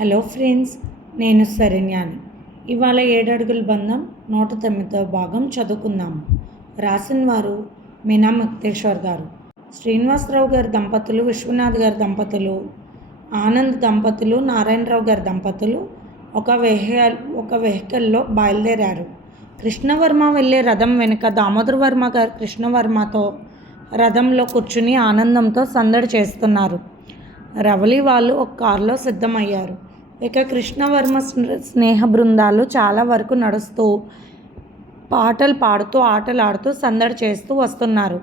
Hello friends నేను శరణ్యాని. ఇవాళ ఏడడుగుల బంధం నూట తొమ్మిదో భాగం చదువుకుందాము రాసిన వారు మీనా ముక్తేశ్వర్ గారు. శ్రీనివాసరావు గారి దంపతులు విశ్వనాథ్ గారి దంపతులు ఆనంద్ దంపతులు నారాయణరావు గారి దంపతులు ఒక వెహికల్ ఒక వెహికల్లో బయలుదేరారు. కృష్ణవర్మ వెళ్ళే రథం వెనుక దామోదరవర్మ గారు కృష్ణవర్మతో రథంలో కూర్చుని ఆనందంతో సందడి చేస్తున్నారు. రవలి వాళ్ళు ఒక కారులో సిద్ధమయ్యారు. ఇక కృష్ణవర్మ స్నే- స్నేహ బృందాలు చాలా వరకు నడుస్తూ పాటలు పాడుతూ ఆటలు ఆడుతూ సందడి చేస్తూ వస్తున్నారు.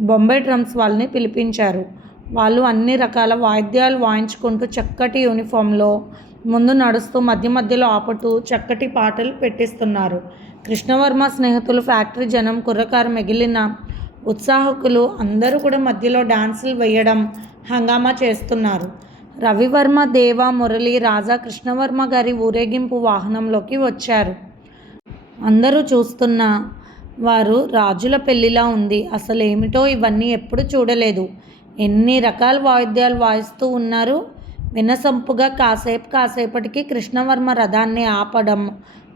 బొంబాయి డ్రమ్స్ వాళ్ళని పిలిపించారు. వాళ్ళు అన్ని రకాల వాయిద్యాలు వాయించుకుంటూ చక్కటి యూనిఫామ్లో ముందు నడుస్తూ మధ్య మధ్యలో ఆపుతూ చక్కటి పాటలు పెట్టిస్తున్నారు. కృష్ణవర్మ స్నేహితులు ఫ్యాక్టరీ జనం కుర్రకారు మిగిలిన ఉత్సాహకులు అందరూ కూడా మధ్యలో డాన్సులు వేయడం హంగామా చేస్తున్నారు. రవివర్మ దేవ మురళి రాజా కృష్ణవర్మ గారి ఊరేగింపు వాహనంలోకి వచ్చారు. అందరూ చూస్తున్న వారు రాజుల పెళ్ళిలా ఉంది. అసలు ఏమిటో ఇవన్నీ ఎప్పుడు చూడలేదు. ఎన్ని రకాల వాయిద్యాలు వాయిస్తూ ఉన్నారు. వినసొంపుగా కాసేపు కాసేపటికి కృష్ణవర్మ రథాన్ని ఆపడం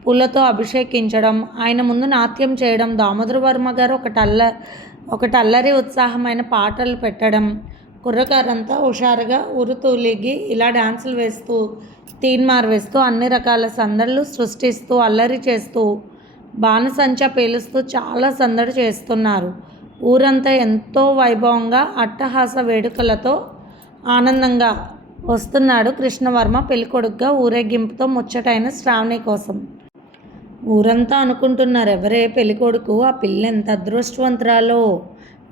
పూలతో అభిషేకించడం ఆయన ముందు నాట్యం చేయడం దామోదర వర్మ గారు ఒక టల్ల ఒక టల్లరి ఉత్సాహమైన పాటలు పెట్టడం కుర్రకారంతా హుషారుగా ఉరుతూలిగి ఇలా డాన్సులు వేస్తూ తీన్మార్ వేస్తూ అన్ని రకాల సందడులు సృష్టిస్తూ అల్లరి చేస్తూ బాణసంచా పేలుస్తూ చాలా సందడి చేస్తున్నారు. ఊరంతా ఎంతో వైభవంగా అట్టహాస వేడుకలతో ఆనందంగా వస్తున్నాడు కృష్ణవర్మ పెళ్ళికొడుకుగా ఊరేగింపుతో ముచ్చటైన శ్రావణి కోసం. ఊరంతా అనుకుంటున్నారు ఎవరే పెళ్ళికొడుకు ఆ పిల్ల ఎంత అదృష్టవంతురాలో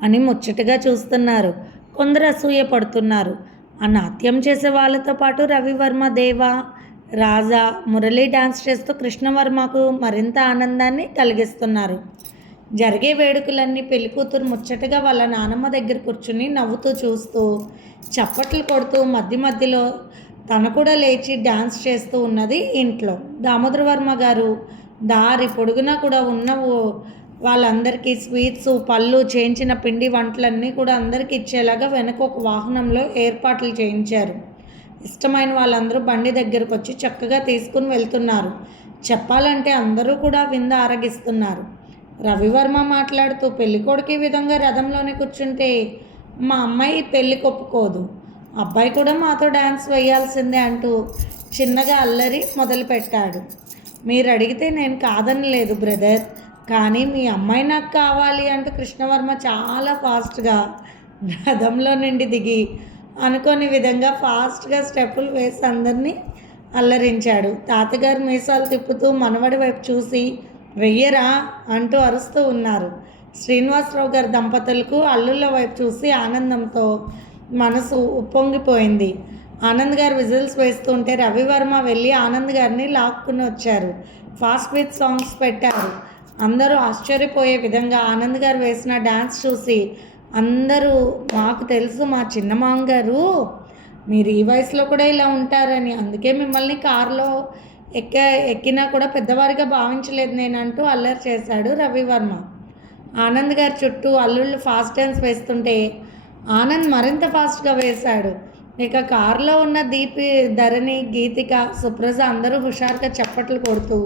అని ముచ్చటగా చూస్తున్నారు. కొందరు అసూయ పడుతున్నారు. ఆ నాట్యం చేసే వాళ్ళతో పాటు రవివర్మ దేవ రాజా మురళీ డాన్స్ చేస్తూ కృష్ణవర్మకు మరింత ఆనందాన్ని కలిగిస్తున్నారు. జరిగే వేడుకలన్నీ పెళ్ళికూతురు ముచ్చటగా వాళ్ళ నానమ్మ దగ్గర కూర్చుని నవ్వుతూ చూస్తూ చప్పట్లు కొడుతూ మధ్య మధ్యలో తను కూడా లేచి డాన్స్ చేస్తూ ఉన్నది ఇంట్లో. దామోదర వర్మ గారు దారి పొడుగునా కూడా ఉన్న ఓ- వాళ్ళందరికీ స్వీట్స్ పళ్ళు చేయించిన పిండి వంటలన్నీ కూడా అందరికీ ఇచ్చేలాగా వెనక ఒక వాహనంలో ఏర్పాట్లు చేయించారు. ఇష్టమైన వాళ్ళందరూ బండి దగ్గరకు వచ్చి చక్కగా తీసుకుని వెళ్తున్నారు. చెప్పాలంటే అందరూ కూడా వింద ఆరగిస్తున్నారు. రవివర్మ మాట్లాడుతూ పెళ్ళికొడుకు ఈ విధంగా రథంలోనే కూర్చుంటే మా అమ్మాయి పెళ్ళి కొప్పుకోదు. అబ్బాయి కూడా మాతో డ్యాన్స్ వేయాల్సిందే అంటూ చిన్నగా అల్లరి మొదలుపెట్టాడు. మీరు అడిగితే నేను కాదనలేదు బ్రదర్. కానీ మీ అమ్మాయి నాకు కావాలి అంటూ కృష్ణవర్మ చాలా ఫాస్ట్గా రథంలో నుండి దిగి అనుకోని విధంగా ఫాస్ట్గా స్టెప్పులు వేసి అందరినీ అల్లరించాడు తాతగారు మీసాలు తిప్పుతూ మనవడి వైపు చూసి వెయ్యరా అంటూ అరుస్తూ ఉన్నారు. శ్రీనివాసరావు గారి దంపతులకు అల్లుళ్ళ వైపు చూసి ఆనందంతో మనసు ఉప్పొంగిపోయింది. ఆనంద్ గారు విజిల్స్ వేస్తుంటే రవివర్మ వెళ్ళి ఆనంద్ గారిని లాక్కుని వచ్చారు. ఫాస్ట్ బీట్ సాంగ్స్ పెట్టారు. అందరూ ఆశ్చర్యపోయే విధంగా ఆనంద్ గారు వేసిన డ్యాన్స్ చూసి అందరూ మాకు తెలుసు మా చిన్న మామగారు మీరు ఈ వయసులో కూడా ఇలా ఉంటారని అందుకే మిమ్మల్ని కారులో ఎక్క ఎక్కినా కూడా పెద్దవారిగా భావించలేదు నేనంటూ అల్లరి చేశాడు రవివర్మ. ఆనంద్ గారి చుట్టూ అల్లుళ్ళు ఫాస్ట్ డ్యాన్స్ వేస్తుంటే ఆనంద్ మరింత ఫాస్ట్గా వేశాడు. ఇక కారులో ఉన్న దీపి ధరణి గీతిక సుప్రజ అందరూ హుషారుగా చప్పట్లు కొడుతూ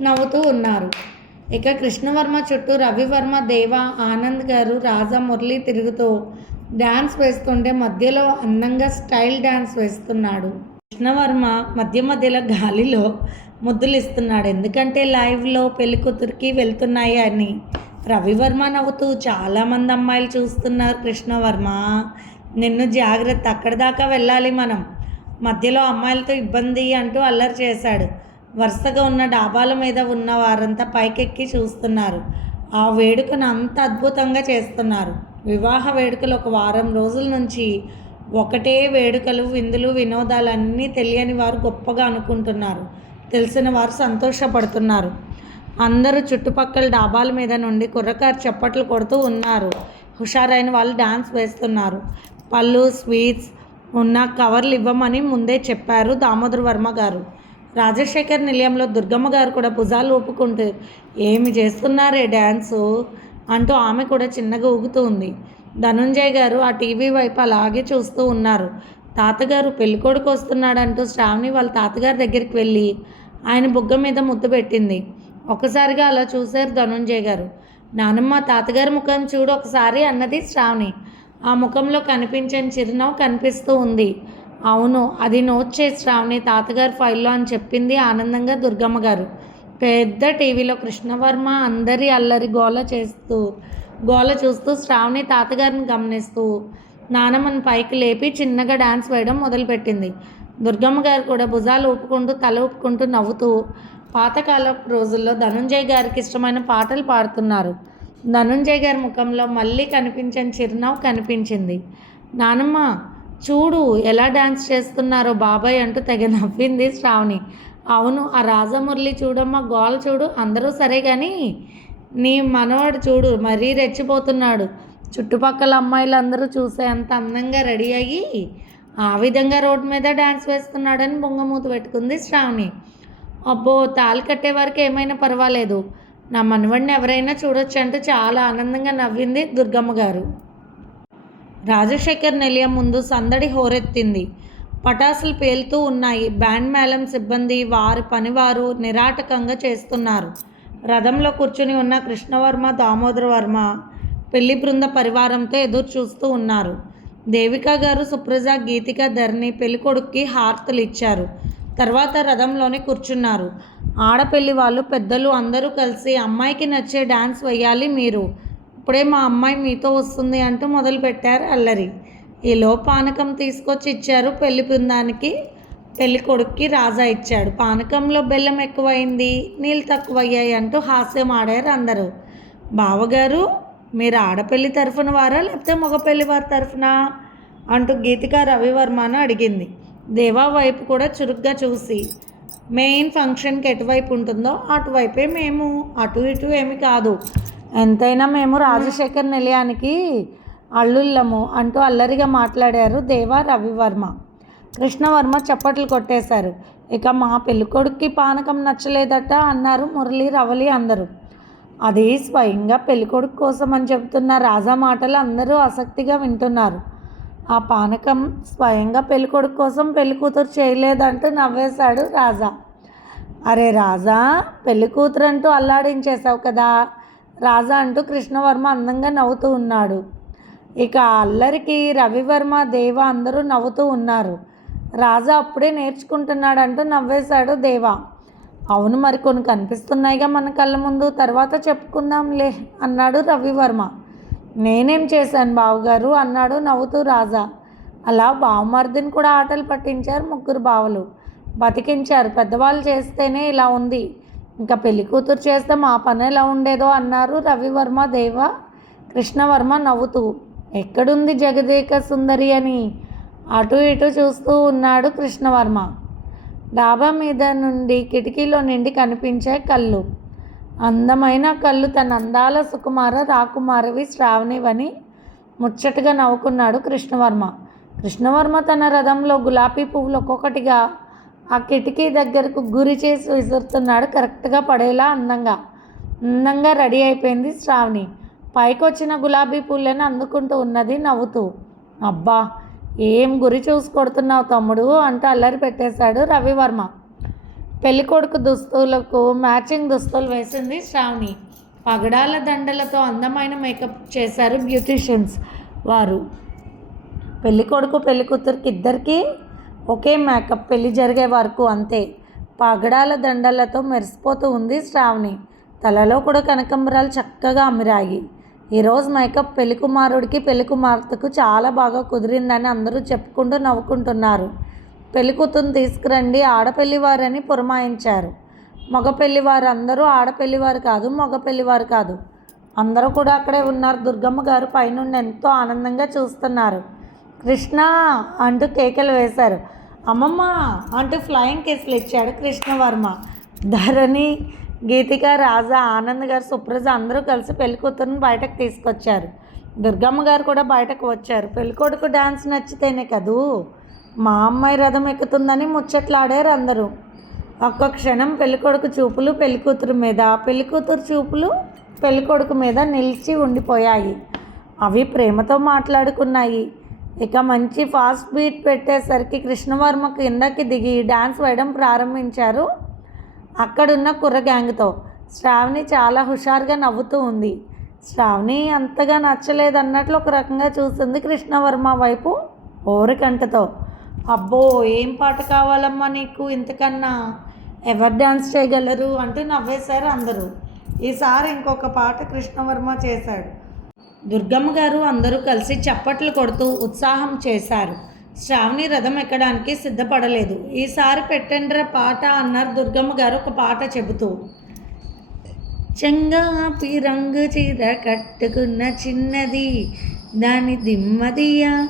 నవ్వుతూ ఉన్నారు. ఇక కృష్ణవర్మ చుట్టూ రవివర్మ దేవ ఆనంద్ గారు రాజా మురళి తిరుగుతూ డ్యాన్స్ వేస్తుంటే మధ్యలో అందంగా స్టైల్ డ్యాన్స్ వేస్తున్నాడు. కృష్ణవర్మ మధ్య మధ్యలో గాలిలో ముద్దులు ఇస్తున్నాడు ఎందుకంటే లైవ్లో పెళ్ళి కూతురికి వెళ్తున్నాయి అని. రవివర్మ నవ్వుతూ చాలామంది అమ్మాయిలు చూస్తున్నారు కృష్ణవర్మ. నిన్ను జాగ్రత్త అక్కడి దాకా వెళ్ళాలి మనం. మధ్యలో అమ్మాయిలతో ఇబ్బంది అంటూ అల్లరి చేశాడు. వరుసగా ఉన్న డాబాల మీద ఉన్న వారంతా పైకెక్కి చూస్తున్నారు. ఆ వేడుకను అంత అద్భుతంగా చేస్తున్నారు. వివాహ వేడుకలు ఒక వారం రోజుల నుంచి ఒకటే వేడుకలు విందులు వినోదాలన్నీ తెలియని వారు గొప్పగా అనుకుంటున్నారు. తెలిసిన వారు సంతోషపడుతున్నారు. అందరూ చుట్టుపక్కల డాబాల మీద నుండి కుర్రకారు చప్పట్లు కొడుతూ ఉన్నారు. హుషారైన వాళ్ళు డాన్స్ వేస్తున్నారు. పళ్ళు స్వీట్స్ ఉన్న కవర్లు ఇవ్వమని ముందే చెప్పారు దామోదర్ వర్మ గారు. రాజశేఖర్ నిలయంలో దుర్గమ్మ గారు కూడా భుజాలు ఊపుకుంటూ ఏమి చేస్తున్నారే డ్యాన్సు అంటూ ఆమె కూడా చిన్నగా ఊగుతూ ఉంది. ధనుంజయ్ గారు ఆ టీవీ వైపు అలాగే చూస్తూ ఉన్నారు. తాతగారు పెళ్ళికొడుకు వస్తున్నాడంటూ శ్రావణి వాళ్ళ తాతగారి దగ్గరికి వెళ్ళి ఆయన బుగ్గ మీద ముద్దు పెట్టింది. ఒక్కసారిగా అలా చూశారు ధనుంజయ్ గారు. నానమ్మ తాతగారి ముఖం చూడు ఒకసారి అన్నది శ్రావణి. ఆ ముఖంలో కనిపించని చిరునవ్వు కనిపిస్తూ ఉంది. అవును అది నోట్ చేసి శ్రావణి తాతగారి ఫైల్లో అని చెప్పింది ఆనందంగా దుర్గమ్మ గారు. పెద్ద టీవీలో కృష్ణవర్మ అందరి అల్లరి గోల చేస్తూ గోల చూస్తూ శ్రావణి తాతగారిని గమనిస్తూ నానమ్మని పైకి లేపి చిన్నగా డాన్స్ వేయడం మొదలుపెట్టింది. దుర్గమ్మ గారు కూడా భుజాలు ఊపుకుంటూ తల ఊపుకుంటూ నవ్వుతూ పాతకాలపు రోజుల్లో ధనుంజయ్ గారికి ఇష్టమైన పాటలు పాడుతున్నారు. ధనుంజయ్ గారి ముఖంలో మళ్ళీ కనిపించని చిరునవ్వు కనిపించింది. నానమ్మ చూడు ఎలా డాన్స్ చేస్తున్నారో బాబాయ్ అంటూ తెగ నవ్వింది శ్రావణి. అవును ఆ రాజమురళి చూడమ్మా గోల చూడు అందరూ సరే కానీ నీ మనవాడు చూడు మరీ రెచ్చిపోతున్నాడు. చుట్టుపక్కల అమ్మాయిలు అందరూ చూసే అంత అందంగా రెడీ అయ్యి ఆ విధంగా రోడ్డు మీద డాన్స్ వేస్తున్నాడని బొంగమూత పెట్టుకుంది శ్రావణి. అబ్బో తాళి కట్టే వరకు ఏమైనా పర్వాలేదు. నా మనవడిని ఎవరైనా చూడొచ్చు అంటూ చాలా ఆనందంగా నవ్వింది దుర్గమ్మ గారు. రాజశేఖర్ నిలయం ముందు సందడి హోరెత్తింది. పటాసులు పేలుతూ ఉన్నాయి. బ్యాండ్ మేళం సిబ్బంది వారి పనివారు నిరాటకంగా చేస్తున్నారు. రథంలో కూర్చుని ఉన్న కృష్ణవర్మ దామోదర వర్మ పెళ్ళి బృంద పరివారంతో ఎదురు చూస్తూ ఉన్నారు. దేవిక గారు సుప్రజ గీతిక ధరణి పెళ్ళికొడుక్కి హార్తలు ఇచ్చారు. తర్వాత రథంలోనే కూర్చున్నారు. ఆడపెళ్ళి వాళ్ళు పెద్దలు అందరూ కలిసి అమ్మాయికి నచ్చే డ్యాన్స్ వేయాలి మీరు. ఇప్పుడే మా అమ్మాయి మీతో వస్తుంది అంటూ మొదలుపెట్టారు అల్లరి. ఈలో పానకం తీసుకొచ్చి ఇచ్చారు పెళ్ళి బృందానికి. పెళ్ళి కొడుక్కి రాజా ఇచ్చాడు. పానకంలో బెల్లం ఎక్కువైంది నీళ్ళు తక్కువయ్యాయి అంటూ హాస్యం ఆడారు అందరూ. బావగారు మీరు ఆడపల్లి తరఫున వారా లేకపోతే మగపల్లి వారి తరఫున? అంటూ గీతిక రవివర్మను అడిగింది. దేవా వైపు కూడా చురుగ్గా చూసి మెయిన్ ఫంక్షన్కి ఎటువైపు ఉంటుందో అటువైపే మేము అటు ఇటు ఏమి కాదు. ఎంతైనా మేము రాజశేఖర్ నిలయానికి అల్లుళ్ళము అంటూ అల్లరిగా మాట్లాడారు దేవా రవివర్మ. కృష్ణవర్మ చప్పట్లు కొట్టేశారు. ఇక మా పెళ్ళికొడుక్కి పానకం నచ్చలేదట అన్నారు మురళి రవలి అందరూ. అది స్వయంగా పెళ్ళికొడుకు కోసం అని చెబుతున్న రాజా మాటలు అందరూ ఆసక్తిగా వింటున్నారు. ఆ పానకం స్వయంగా పెళ్ళికొడుకు కోసం పెళ్ళి కూతురు చేయలేదంటూ నవ్వేశాడు రాజా. అరే రాజా పెళ్ళి కూతురు అంటూ అల్లాడించేశావు కదా. రాజా అంటూ కృష్ణవర్మ అందంగా నవ్వుతూ ఉన్నాడు. ఇక అల్లరికి రవివర్మ దేవ అందరూ నవ్వుతూ ఉన్నారు. రాజా అప్పుడే నేర్చుకుంటున్నాడంటూ నవ్వేశాడు దేవా. అవును మరి కొన్ని కనిపిస్తున్నాయిగా మన కళ్ళ ముందు తర్వాత చెప్పుకుందాంలే అన్నాడు రవివర్మ. నేనేం చేశాను బావగారు? అన్నాడు నవ్వుతూ రాజా. అలా బావమర్దిని కూడా ఆటలు పట్టించారు ముగ్గురు బావలు. బతికించారు. పెద్దవాళ్ళు చేస్తేనే ఇలా ఉంది. ఇంకా పెళ్ళి కూతురు చేస్తే మా పని ఎలా ఉండేదో అన్నారు రవివర్మ దేవ. కృష్ణవర్మ నవ్వుతూ ఎక్కడుంది జగదేక సుందరి అని? అటు ఇటు చూస్తూ ఉన్నాడు కృష్ణవర్మ. డాబా మీద నుండి కిటికీలో నిండి కనిపించే కళ్ళు. అందమైన కళ్ళు తన అందాల సుకుమార రాకుమారవి శ్రావణివని ముచ్చటగా నవ్వుకున్నాడు కృష్ణవర్మ. కృష్ణవర్మ తన రథంలో గులాబీ పువ్వులు ఒక్కొక్కటిగా ఆ కిటికీ దగ్గరకు గురి చేసి విసురుతున్నాడు. కరెక్ట్గా పడేలా అందంగా. అందంగా రెడీ అయిపోయింది శ్రావణి. పైకి వచ్చిన గులాబీ పూలను అందుకుంటూ ఉన్నది నవ్వుతూ. అబ్బా ఏం గురి చూసి కొడుతున్నావు తమ్ముడు అంటూ అల్లరి పెట్టేశాడు రవివర్మ. పెళ్ళికొడుకు దుస్తులకు మ్యాచింగ్ దుస్తులు వేసింది శ్రావణి. పగడాల దండలతో అందమైన మేకప్ చేశారు బ్యూటీషియన్స్ వారు. పెళ్ళికొడుకు పెళ్ళికూతురికి ఇద్దరికీ ఒకే మేకప్ పెళ్ళి జరిగే వరకు అంతే. పగడాల దండలతో మెరిసిపోతూ ఉంది శ్రావణి. తలలో కూడా కనకంబరాలు చక్కగా అమిరాయి ఈరోజు మేకప్ పెళ్ళి కుమారుడికి పెళ్ళి కుమార్తెకు చాలా బాగా కుదిరిందని అందరూ చెప్పుకుంటూ నవ్వుకుంటున్నారు. పెళ్ళి కూతురుని తీసుకురండి ఆడపెళ్ళివారని పురమాయించారు. మగ పెళ్ళివారు అందరూ ఆడపెళ్ళివారు కాదు మగ పెళ్ళివారు కాదు. అందరూ కూడా అక్కడే ఉన్నారు. దుర్గమ్మ గారు పైనుండి ఎంతో ఆనందంగా చూస్తున్నారు. కృష్ణ అంటూ కేకలు వేశారు. అమ్మమ్మ అంటూ ఫ్లయింగ్ కేసులు ఇచ్చాడు కృష్ణవర్మ. ధరణి గీతిక రాజా ఆనంద్ గారు సుప్రజ అందరూ కలిసి పెళ్ళి కూతురుని బయటకు తీసుకొచ్చారు. దుర్గమ్మ గారు కూడా బయటకు వచ్చారు. పెళ్ళికొడుకు డాన్స్ నచ్చితేనే కదూ? మా అమ్మాయి రథం ఎక్కుతుందని ముచ్చట్లాడారు అందరూ. ఒక్క క్షణం పెళ్ళికొడుకు చూపులు పెళ్ళికూతురు మీద పెళ్ళికూతురు చూపులు పెళ్ళికొడుకు మీద నిలిచి ఉండిపోయాయి. అవి ప్రేమతో మాట్లాడుకున్నాయి. ఇక మంచి ఫాస్ట్ బీట్ పెట్టేసరికి కృష్ణవర్మ కిందకి దిగి డ్యాన్స్ వేయడం ప్రారంభించారు. అక్కడున్న కుర్ర గ్యాంగ్తో శ్రావణి చాలా హుషారుగా నవ్వుతూ ఉంది. శ్రావణి అంతగా నచ్చలేదు అన్నట్లు ఒక రకంగా చూస్తుంది కృష్ణవర్మ వైపు ఓరికంటతో అబ్బో ఏం పాట కావాలమ్మా నీకు ఇంతకన్నా? ఎవరు డ్యాన్స్ చేయగలరు? అంటూ నవ్వేశారు అందరూ. ఈసారి ఇంకొక పాట కృష్ణవర్మ చేశాడు. దుర్గమ్మ గారు అందరూ కలిసి చప్పట్లు కొడుతూ ఉత్సాహం చేశారు. శ్రావణి రథం ఎక్కడానికి సిద్ధపడలేదు. ఈసారి పెట్టండ్రా పాట అన్నారు దుర్గమ్మ గారు ఒక పాట చెబుతూ. చెంగాపి రంగు చీర కట్టుకున్న చిన్నది దాని దిమ్మదియా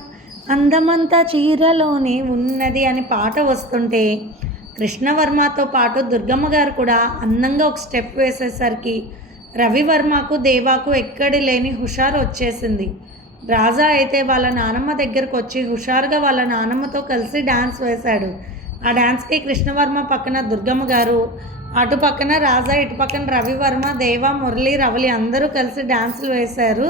అందమంతా చీరలోనే ఉన్నది అని పాట వస్తుంటే కృష్ణవర్మతో పాటు దుర్గమ్మ గారు కూడా అందంగా ఒక స్టెప్ వేసేసరికి రవివర్మకు దేవాకు ఎక్కడి లేని హుషారు వచ్చేసింది. రాజా అయితే వాళ్ళ నానమ్మ దగ్గరకు వచ్చి హుషారుగా వాళ్ళ నానమ్మతో కలిసి డ్యాన్స్ వేశాడు. ఆ డ్యాన్స్కి కృష్ణవర్మ పక్కన దుర్గమ్మ గారు అటు పక్కన రాజా ఇటు పక్కన రవివర్మ దేవ మురళి రవలి అందరూ కలిసి డ్యాన్సులు వేశారు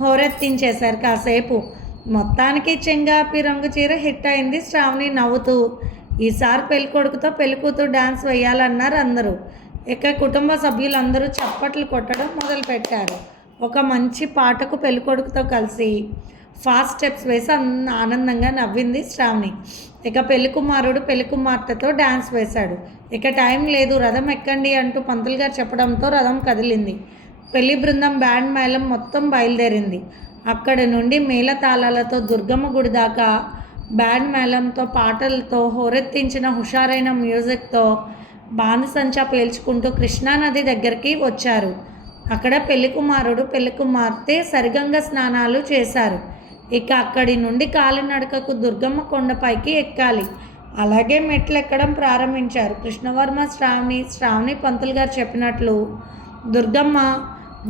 హోరెత్తించేశారు కాసేపు. మొత్తానికి చెంగాపి రంగు చీర హిట్ అయింది శ్రావణి నవ్వుతూ. ఈసారి పెళ్ళికొడుకుతో పెళ్ళికూతురు డ్యాన్స్ వేయాలన్నారు అందరూ. ఇక కుటుంబ సభ్యులందరూ చప్పట్లు కొట్టడం మొదలుపెట్టారు. ఒక మంచి పాటకు పెళ్ళికొడుకుతో కలిసి ఫాస్ట్ స్టెప్స్ వేసి అన్- ఆనందంగా నవ్వింది శ్రావణి. ఇక పెళ్ళి కుమారుడు పెళ్ళి డ్యాన్స్ వేశాడు. ఇక టైం లేదు రథం ఎక్కండి అంటూ పంతులు గారు చెప్పడంతో రథం కదిలింది. పెళ్ళి బృందం బ్యాండ్ మేళం మొత్తం బయలుదేరింది. అక్కడి నుండి మేళతాళాలతో దుర్గమ్మ గుడి దాకా బ్యాండ్ మేళంతో పాటలతో హోరెత్తించిన హుషారైన మ్యూజిక్తో బాణసంచా పేల్చుకుంటూ కృష్ణానది దగ్గరికి వచ్చారు. అక్కడ పెళ్ళి కుమారుడు పెళ్ళి కుమార్తె సరిగంగ స్నానాలు చేశారు. ఇక అక్కడి నుండి కాలినడకకు దుర్గమ్మ కొండపైకి ఎక్కాలి. అలాగే మెట్లు ఎక్కడం ప్రారంభించారు. కృష్ణవర్మ శ్రావణి శ్రావణి పంతులు గారు చెప్పినట్లు దుర్గమ్మ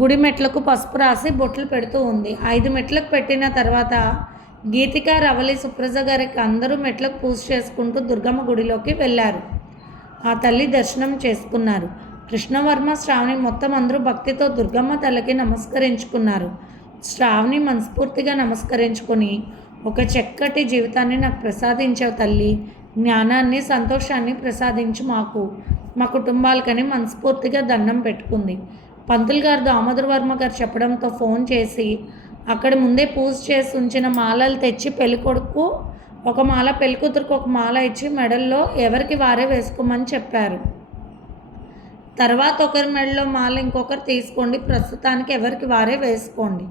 గుడి మెట్లకు పసుపు రాసి బొట్లు పెడుతూ ఉంది. ఐదు మెట్లకు పెట్టిన తర్వాత గీతిక రవలి సుప్రజ గారికి అందరూ మెట్లకు పూజ చేసుకుంటూ దుర్గమ్మ గుడిలోకి వెళ్ళారు. ఆ తల్లి దర్శనం చేసుకున్నారు. కృష్ణవర్మ శ్రావణి మొత్తం అందరూ భక్తితో దుర్గమ్మ తల్లికి నమస్కరించుకున్నారు. శ్రావణి మనస్ఫూర్తిగా నమస్కరించుకొని ఒక చక్కటి జీవితాన్ని నాకు ప్రసాదించావు తల్లి. జ్ఞానాన్ని సంతోషాన్ని ప్రసాదించు మాకు. మా కుటుంబాలకని మనస్ఫూర్తిగా దండం పెట్టుకుంది పంతులు గారు దామోదరవర్మ గారు చెప్పడంతో ఫోన్ చేసి అక్కడ ముందే పూజ చేసి ఉంచిన మాలలు తెచ్చి పెళ్ళికొడుకు ఒక మాల పెళ్ళికూతురికి ఒక మాల ఇచ్చి మెడల్లో ఎవరికి వారే వేసుకోమని చెప్పారు. తర్వాత ఒకరి మెడలో మాల ఇంకొకరు తీసుకోండి ప్రస్తుతానికి ఎవరికి వారే వేసుకోండి.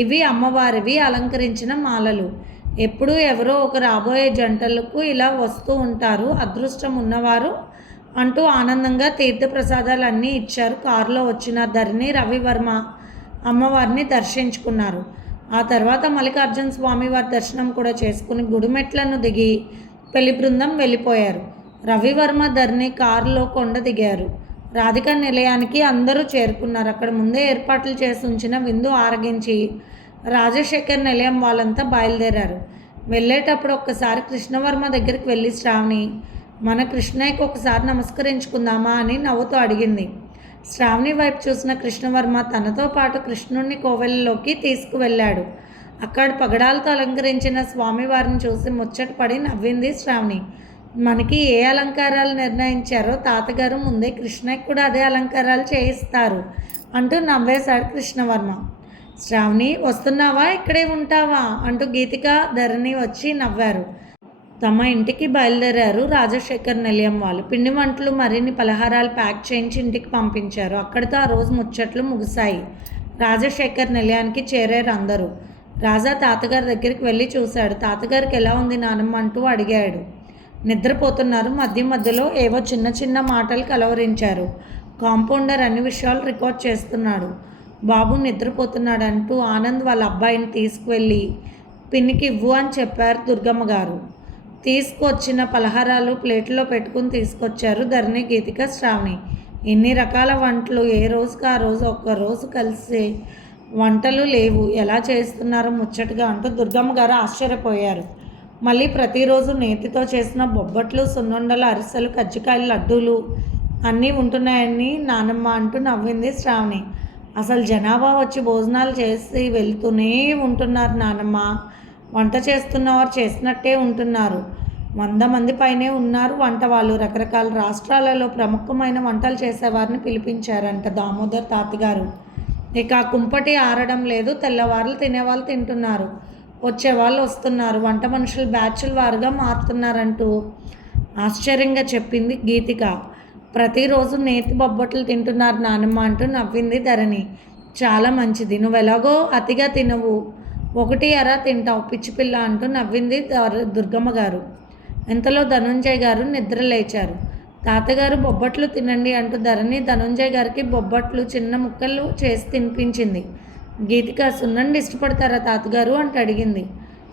ఇవి అమ్మవారివి అలంకరించిన మాలలు. ఎప్పుడూ ఎవరో ఒక రాబోయే జంటలకు ఇలా వస్తూ ఉంటారు. అదృష్టం ఉన్నవారు అంటూ ఆనందంగా తీర్థప్రసాదాలు అన్నీ ఇచ్చారు. కారులో వచ్చిన ధరణి రవివర్మ అమ్మవారిని దర్శించుకున్నారు. ఆ తర్వాత మల్లికార్జున స్వామి వారి దర్శనం కూడా చేసుకుని గుడిమెట్లను దిగి పెళ్ళి బృందం వెళ్ళిపోయారు. రవివర్మ ధర్ని కారులో కొండ దిగారు. రాధిక నిలయానికి అందరూ చేరుకున్నారు. అక్కడ ముందే ఏర్పాట్లు చేసి ఉంచిన విందు ఆరగించి రాజశేఖర్ నిలయం వాళ్ళంతా బయలుదేరారు. వెళ్ళేటప్పుడు ఒక్కసారి కృష్ణవర్మ దగ్గరికి వెళ్ళి శ్రావణి మన కృష్ణయ్యకు ఒకసారి నమస్కరించుకుందామా అని నవ్వుతూ అడిగింది. శ్రావణి వైపు చూసిన కృష్ణవర్మ తనతో పాటు కృష్ణుణ్ణి కోవెలలోకి తీసుకువెళ్ళాడు. అక్కడ పగడాలతో అలంకరించిన స్వామివారిని చూసి ముచ్చటపడి నవ్వింది శ్రావణి. మనకి ఏ అలంకారాలు నిర్ణయించారో తాతగారు ముందే కృష్ణకి కూడా అదే అలంకారాలు చేయిస్తారు అంటూ నవ్వేశాడు కృష్ణవర్మ. శ్రావణి వస్తున్నావా? ఇక్కడే ఉంటావా? అంటూ గీతిక ధరణి వచ్చి నవ్వారు. తమ ఇంటికి బయలుదేరారు రాజశేఖర్ నిలయం వాళ్ళు. పిండి వంటలు మరిన్ని పలహారాలు ప్యాక్ చేయించి ఇంటికి పంపించారు. అక్కడితో ఆ రోజు ముచ్చట్లు ముగిశాయి. రాజశేఖర్ నిలయానికి చేరారు అందరూ. రాజా తాతగారి దగ్గరికి వెళ్ళి చూశాడు. తాతగారికి ఎలా ఉంది నానమ్మ అంటూ అడిగాడు. నిద్రపోతున్నారు. మధ్య మధ్యలో ఏవో చిన్న చిన్న మాటలు కలవరించారు. కాంపౌండర్ అన్ని విషయాలు రికార్డ్ చేస్తున్నాడు. బాబు నిద్రపోతున్నాడు అంటూ ఆనంద్ వాళ్ళ అబ్బాయిని తీసుకువెళ్ళి పిన్నికి ఇవ్వు అని చెప్పారు దుర్గమ్మ గారు. తీసుకొచ్చిన పలహారాలు ప్లేట్లో పెట్టుకుని తీసుకొచ్చారు ధరణి గీతిక శ్రావణి. ఎన్ని రకాల వంటలు? ఏ రోజుకి ఆ రోజు? ఒక్క రోజు కలిసి వంటలు లేవు. ఎలా చేస్తున్నారు ముచ్చటగా? అంటూ దుర్గమ్మ గారు ఆశ్చర్యపోయారు. మళ్ళీ ప్రతిరోజు నేతితో చేసిన బొబ్బట్లు సున్నుండలు అరిసెలు కజ్జికాయలు లడ్డూలు అన్నీ ఉంటున్నాయని నానమ్మ అంటూ నవ్వింది శ్రావణి. అసలు జనాభా వచ్చి భోజనాలు చేసి వెళ్తూనే ఉంటున్నారు నానమ్మ. వంట చేస్తున్నవారు చేసినట్టే ఉంటున్నారు. వంద మంది పైనే ఉన్నారు వంట వాళ్ళు. రకరకాల రాష్ట్రాలలో ప్రముఖమైన వంటలు చేసేవారిని పిలిపించారంట దామోదర్ తాతగారు. ఇక కుంపటి ఆరడం లేదు. తెల్లవారులు తినేవాళ్ళు తింటున్నారు. వచ్చేవాళ్ళు వస్తున్నారు. వంట మనుషులు బ్యాచ్ల వారుగా మారుతున్నారంటూ ఆశ్చర్యంగా చెప్పింది గీతిక. ప్రతిరోజు నేతి బొబ్బట్లు తింటున్నారు నానమ్మ అంటూ నవ్వింది ధరణి. చాలా మంచిది. నువ్వు ఎలాగో అతిగా తినవు. ఒకటి అర తింటావు పిచ్చి పిల్ల అంటూ నవ్వింది దుర్గమ్మ గారు. ఇంతలో ధనుంజయ్ గారు నిద్ర లేచారు. తాతగారు బొబ్బట్లు తినండి అంటూ ధరణి ధనుంజయ్ గారికి బొబ్బట్లు చిన్న ముక్కలు చేసి తినిపించింది. గీతిక సున్నండి ఇష్టపడతారా తాతగారు అంటూ అడిగింది.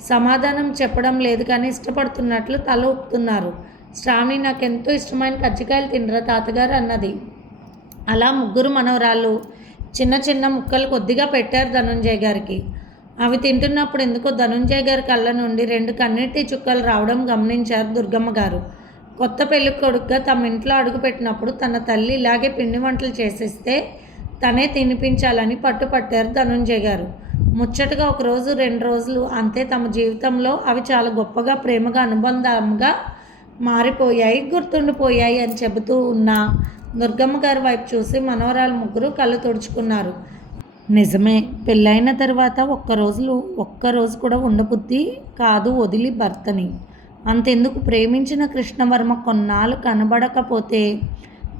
సమాధానం చెప్పడం లేదు కానీ ఇష్టపడుతున్నట్లు తల ఊపుతున్నారు. శ్రావణి నాకు ఎంతో ఇష్టమైన కజ్జికాయలు తినరా తాతగారు అన్నది. అలా ముగ్గురు మనవరాళ్ళు చిన్న చిన్న ముక్కలు కొద్దిగా పెట్టారు ధనుంజయ్ గారికి. అవి తింటున్నప్పుడు ఎందుకో ధనుంజయ గారి కళ్ళ నుండి రెండు కన్నీటి చుక్కలు రావడం గమనించారు దుర్గమ్మ గారు. కొత్త పెళ్ళి కొడుకుగా తమ ఇంట్లో అడుగుపెట్టినప్పుడు తన తల్లి ఇలాగే పిండి వంటలు చేసేస్తే తనే తినిపించాలని పట్టుపట్టారు ధనుంజయ్ గారు. ముచ్చటగా ఒక రోజు రెండు రోజులు అంతే తమ జీవితంలో అవి చాలా గొప్పగా ప్రేమగా అనుబంధంగా మారిపోయాయి గుర్తుండిపోయాయి అని చెబుతూ ఉన్న దుర్గమ్మ గారి వైపు చూసి మనవరాలు ముగ్గురు కళ్ళు తుడుచుకున్నారు. నిజమే. పెళ్ళైన తర్వాత ఒక్క రోజులు ఒక్క రోజు కూడా ఉండబుద్ధి కాదు వదిలి భర్తని. అంతెందుకు? ప్రేమించిన కృష్ణవర్మ కొన్నాళ్ళు కనబడకపోతే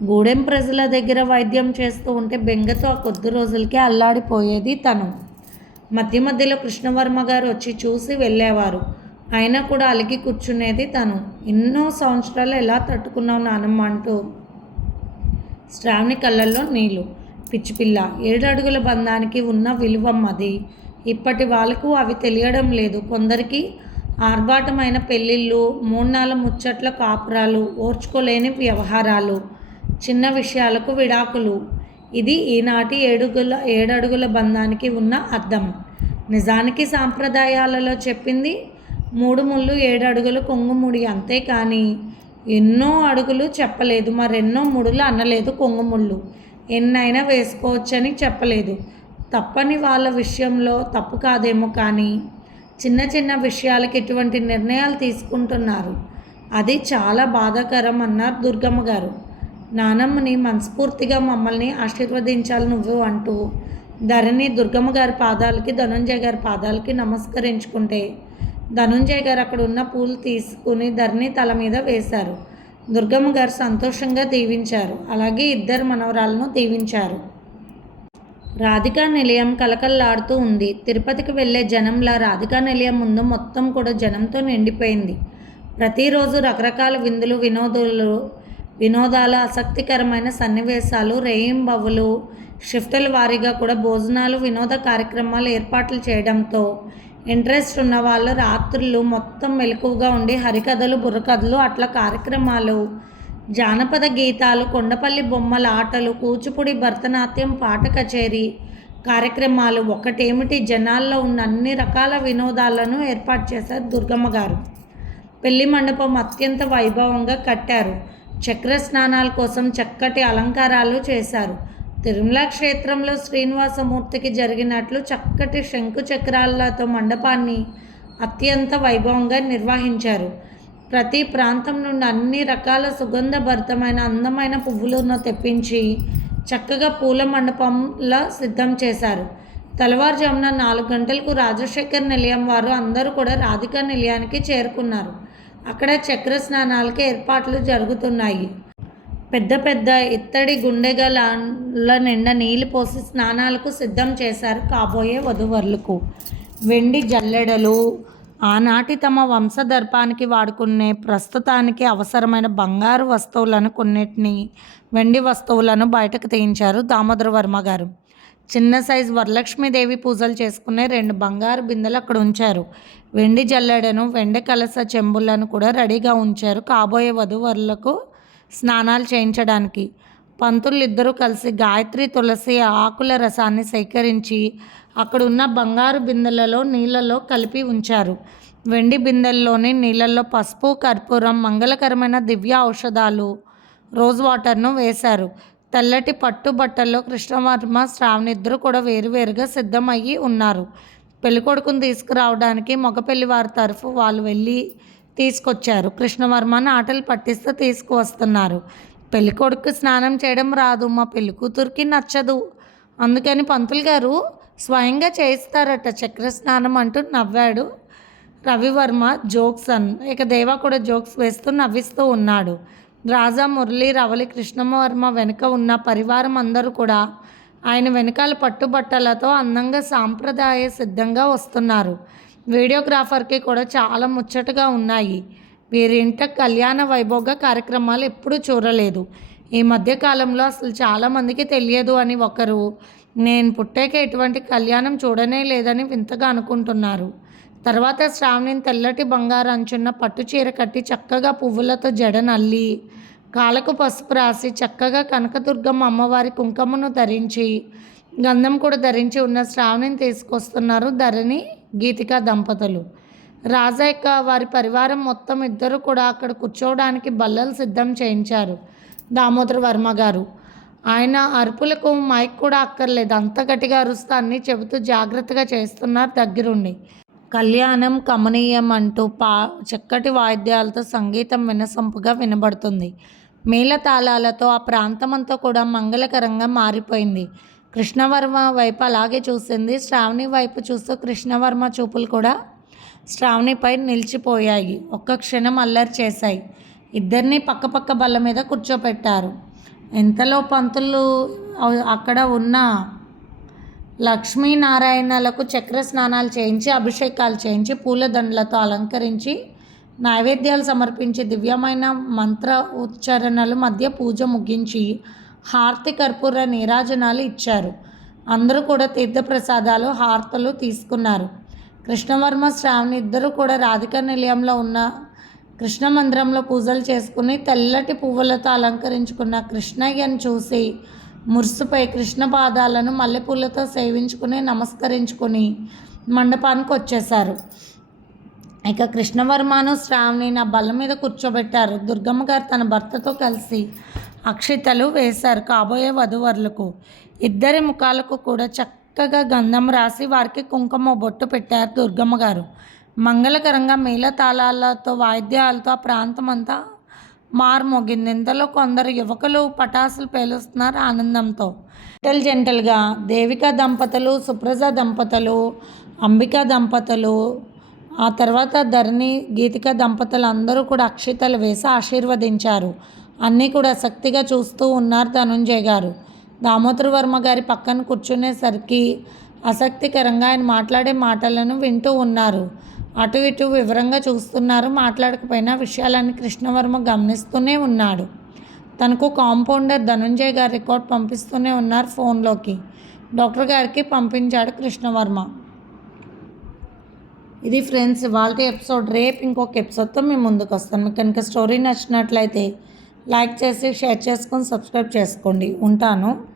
గూడెం ప్రజల దగ్గర వైద్యం చేస్తూ ఉంటే బెంగతో ఆ కొద్ది రోజులకే అల్లాడిపోయేది తను. మధ్య మధ్యలో కృష్ణవర్మ గారు వచ్చి చూసి వెళ్ళేవారు. అయినా కూడా అలిగి కూర్చునేది తను. ఎన్నో సంవత్సరాలు ఎలా తట్టుకున్నావు నానమ్మ అంటూ శ్రావణి కళ్ళల్లో నీళ్ళు పిచ్చిపిల్ల ఏడడుగుల బంధానికి ఉన్న విలువమ్మది. ఇప్పటి వాళ్ళకు అవి తెలియడం లేదు. కొందరికి ఆర్భాటమైన పెళ్ళిళ్ళు మూడు ముచ్చట్ల కాపురాలు ఓర్చుకోలేని వ్యవహారాలు చిన్న విషయాలకు విడాకులు. ఇది ఈనాటి ఏడుగుల ఏడడుగుల బంధానికి ఉన్న అర్థం. నిజానికి సాంప్రదాయాలలో చెప్పింది మూడు ముళ్ళు ఏడు అడుగులు కొంగుముడి అంతేకాని ఎన్నో అడుగులు చెప్పలేదు. మరెన్నో ముడులు అనలేదు కొంగుముళ్ళు ఎన్నైనా వేసుకోవచ్చని చెప్పలేదు. తప్పని వాళ్ళ విషయంలో తప్పు కాదేమో కానీ చిన్న చిన్న విషయాలకి ఇటువంటి నిర్ణయాలు తీసుకుంటున్నారు? అది చాలా బాధాకరం అన్నారు దుర్గమ్మ గారు. నానమ్మని మనస్ఫూర్తిగా మమ్మల్ని ఆశీర్వదించాలి నువ్వు అంటూ ధరణి దుర్గమ్మ గారి పాదాలకి ధనుంజయ గారి పాదాలకి నమస్కరించుకుంటే ధనుంజయ్ గారు అక్కడ ఉన్న పూలు తీసుకుని ధరణి తల మీద వేశారు. దుర్గమ్మ గారు సంతోషంగా దీవించారు. అలాగే ఇద్దరు మనవరాలను దీవించారు. రాధికా నిలయం కలకల్లాడుతూ ఉంది. తిరుపతికి వెళ్ళే జనంలా రాధికా నిలయం ముందు మొత్తం కూడా జనంతో నిండిపోయింది. ప్రతిరోజు రకరకాల విందులు వినోదాలు వినోదాల ఆసక్తికరమైన సన్నివేశాలు రేయింబవులు షిఫ్టుల వారీగా కూడా భోజనాలు వినోద కార్యక్రమాలు ఏర్పాట్లు చేయడంతో ఇంట్రెస్ట్ ఉన్న వాళ్ళు రాత్రులు మొత్తం మెలకువగా ఉండి హరికథలు బుర్రకథలు అట్లా కార్యక్రమాలు జానపద గీతాలు కొండపల్లి బొమ్మల ఆటలు కూచిపూడి భరతనాట్యం పాట కచేరీ కార్యక్రమాలు. ఒకటేమిటి? జనాల్లో ఉన్న అన్ని రకాల వినోదాలను ఏర్పాటు చేశారు దుర్గమ్మ గారు. పెళ్ళి మండపం అత్యంత వైభవంగా కట్టారు. చక్ర స్నానాల కోసం చక్కటి అలంకారాలు చేశారు. తిరుమల క్షేత్రంలో శ్రీనివాసమూర్తికి జరిగినట్లు చక్కటి శంకు చక్రాలతో మండపాన్ని అత్యంత వైభవంగా నిర్వహించారు. ప్రతి ప్రాంతం నుండి అన్ని రకాల సుగంధభరితమైన అందమైన పువ్వులను తెప్పించి చక్కగా పూల మండపంలా సిద్ధం చేశారు. తెల్లవారుజామున నాలుగు గంటలకు రాజశేఖర్ నిలయం వారు అందరూ కూడా రాధికా నిలయానికి చేరుకున్నారు. అక్కడ చక్ర స్నానాలకి ఏర్పాట్లు జరుగుతున్నాయి. పెద్ద పెద్ద ఇత్తడి గుండెగల నిండా నీళ్ళు పోసి స్నానాలకు సిద్ధం చేశారు కాబోయే వధువరులకు. వెండి జల్లెడలు ఆనాటి తమ వంశదర్పానికి వాడుకునే ప్రస్తుతానికి అవసరమైన బంగారు వస్తువులను కొన్నిటిని వెండి వస్తువులను బయటకు తీయించారు దామోదర వర్మ గారు. చిన్న సైజు వరలక్ష్మీదేవి పూజలు చేసుకునే రెండు బంగారు బిందెలు అక్కడ ఉంచారు. వెండి జల్లెడను వెండి కలస చెంబులను కూడా రెడీగా ఉంచారు కాబోయే వధువరులకు స్నానాలు చేయించడానికి. పంతులు ఇద్దరూ కలిసి గాయత్రి తులసి ఆకుల రసాన్ని సేకరించి అక్కడ ఉన్న బంగారు బిందెలలో నీళ్ళలో కలిపి ఉంచారు. వెండి బిందెల్లోని నీళ్ళల్లో పసుపు కర్పూరం మంగళకరమైన దివ్య ఔషధాలు రోజ్ వాటర్ను వేశారు. తెల్లటి పట్టు బట్టల్లో కృష్ణవర్మ శ్రావణిద్దరు కూడా వేరువేరుగా సిద్ధమయ్యి ఉన్నారు. పెళ్ళికొడుకుని తీసుకురావడానికి మగ పెళ్ళి వారి తరఫు వాళ్ళు వెళ్ళి తీసుకొచ్చారు. కృష్ణవర్మని ఆటలు పట్టిస్తూ తీసుకువస్తున్నారు. పెళ్ళికొడుకు స్నానం చేయడం రాదు. మా పెళ్ళి కూతురికి నచ్చదు. అందుకని పంతులు గారు స్వయంగా చేయిస్తారట చక్ర స్నానం అంటూ నవ్వాడు రవివర్మ జోక్స్ అన్ ఇక దేవా కూడా జోక్స్ వేస్తూ నవ్విస్తూ ఉన్నాడు. రాజా మురళి రవలి కృష్ణవర్మ వెనుక ఉన్న పరివారం అందరూ కూడా ఆయన వెనకాల పట్టుబట్టలతో అందంగా సాంప్రదాయ సిద్ధంగా వస్తున్నారు. వీడియోగ్రాఫర్కి కూడా చాలా ముచ్చటగా ఉన్నాయి. వీరింట కళ్యాణ వైభోగ కార్యక్రమాలు ఎప్పుడూ చూడలేదు. ఈ మధ్య కాలంలో అసలు చాలామందికి తెలియదు అని ఒకరు నేను పుట్టాక ఎటువంటి కళ్యాణం చూడనే లేదని వింతగా అనుకుంటున్నారు. తర్వాత శ్రావణిని తెల్లటి బంగారు అంచున్న పట్టు చీర కట్టి చక్కగా పువ్వులతో జడ నల్లి కాళ్ళకు పసుపు రాసి చక్కగా కనకదుర్గమ్మ అమ్మవారి కుంకుమను ధరించి గంధం కూడా ధరించి ఉన్న శ్రావణిని తీసుకొస్తున్నారు ధరణి. గీతిక దంపతులు. రాజా యొక్క వారి పరివారం మొత్తం ఇద్దరు కూడా అక్కడ కూర్చోవడానికి బల్లలు సిద్ధం చేయించారు. దామోదర వర్మ గారు. ఆయన అరుపులకు మైక్ కూడా అక్కర్లేదు. అంత గట్టిగా అరుస్తా అన్ని చెబుతూ జాగ్రత్తగా చేస్తున్నారు దగ్గరుండి కళ్యాణం కమనీయం అంటూ పా చక్కటి వాయిద్యాలతో సంగీతం వినసొంపుగా వినబడుతుంది. మేళతాళాలతో ఆ ప్రాంతమంతా కూడా మంగళకరంగా మారిపోయింది. కృష్ణవర్మ వైపు అలాగే చూసింది. శ్రావణి వైపు చూస్తూ కృష్ణవర్మ చూపులు కూడా శ్రావణిపై నిలిచిపోయాయి. ఒక్క క్షణం అల్లరి చేశాయి. ఇద్దరిని పక్కపక్క బల్ల మీద కూర్చోపెట్టారు. ఎంతలో పంతులు అక్కడ ఉన్న లక్ష్మీనారాయణలకు చక్ర స్నానాలు చేయించి అభిషేకాలు చేయించి పూలదండలతో అలంకరించి నైవేద్యాలు సమర్పించి దివ్యమైన మంత్ర ఉచ్చారణల మధ్య పూజ ముగించి హారతి కర్పూర నీరాజనాలు ఇచ్చారు. అందరూ కూడా తీర్థప్రసాదాలు హారతలు తీసుకున్నారు. కృష్ణవర్మ శ్రావణి ఇద్దరు కూడా రాధిక నిలయంలో ఉన్న కృష్ణ మందిరంలో పూజలు చేసుకుని తెల్లటి పువ్వులతో అలంకరించుకున్న కృష్ణయ్యను చూసి మురుసుపై కృష్ణ పాదాలను మల్లెపూలతో సేవించుకుని నమస్కరించుకుని మండపానికి వచ్చేశారు. ఇక కృష్ణవర్మను శ్రావణి నా బల్ల మీద కూర్చోబెట్టారు. దుర్గమ్మ గారు తన భర్తతో కలిసి అక్షితలు వేశారు కాబోయే వధువరులకు. ఇద్దరి ముఖాలకు కూడా చక్కగా గంధం రాసి వారికి కుంకుమ బొట్టు పెట్టారు దుర్గమ్మ గారు. మంగళకరంగా మేళతాళాలతో వాయిద్యాలతో ఆ ప్రాంతం అంతా మారుమోగింది. ఇంతలో కొందరు యువకులు పటాసులు పేలుస్తున్నారు ఆనందంతో. జంటల్ జంటలుగా దేవిక దంపతులు సుప్రజ దంపతులు అంబిక దంపతులు ఆ తర్వాత ధరణి గీతిక దంపతులు అందరూ కూడా అక్షితలు వేసి ఆశీర్వదించారు. అన్నీ కూడా ఆసక్తిగా చూస్తూ ఉన్నారు ధనుంజయ్ గారు. దామోదర వర్మ గారి పక్కన కూర్చునేసరికి ఆసక్తికరంగా ఆయన మాట్లాడే మాటలను వింటూ ఉన్నారు. అటు ఇటు వివరంగా చూస్తున్నారు మాట్లాడకపోయినా విషయాలన్నీ కృష్ణవర్మ గమనిస్తూనే ఉన్నాడు. తనకు కాంపౌండర్ ధనుంజయ్ గారి రికార్డ్ పంపిస్తూనే ఉన్నారు ఫోన్లోకి. డాక్టర్ గారికి పంపించాడు కృష్ణవర్మ. ఇది ఫ్రెండ్స్ వాళ్ళ ఎపిసోడ్ రేపు ఇంకొక ఎపిసోడ్తో మేము ముందుకు వస్తాను. మీకు కనుక స్టోరీ నచ్చినట్లయితే లైక్ చేసి షేర్ చేసుకొని సబ్స్క్రైబ్ చేసుకోండి. ఉంటాను.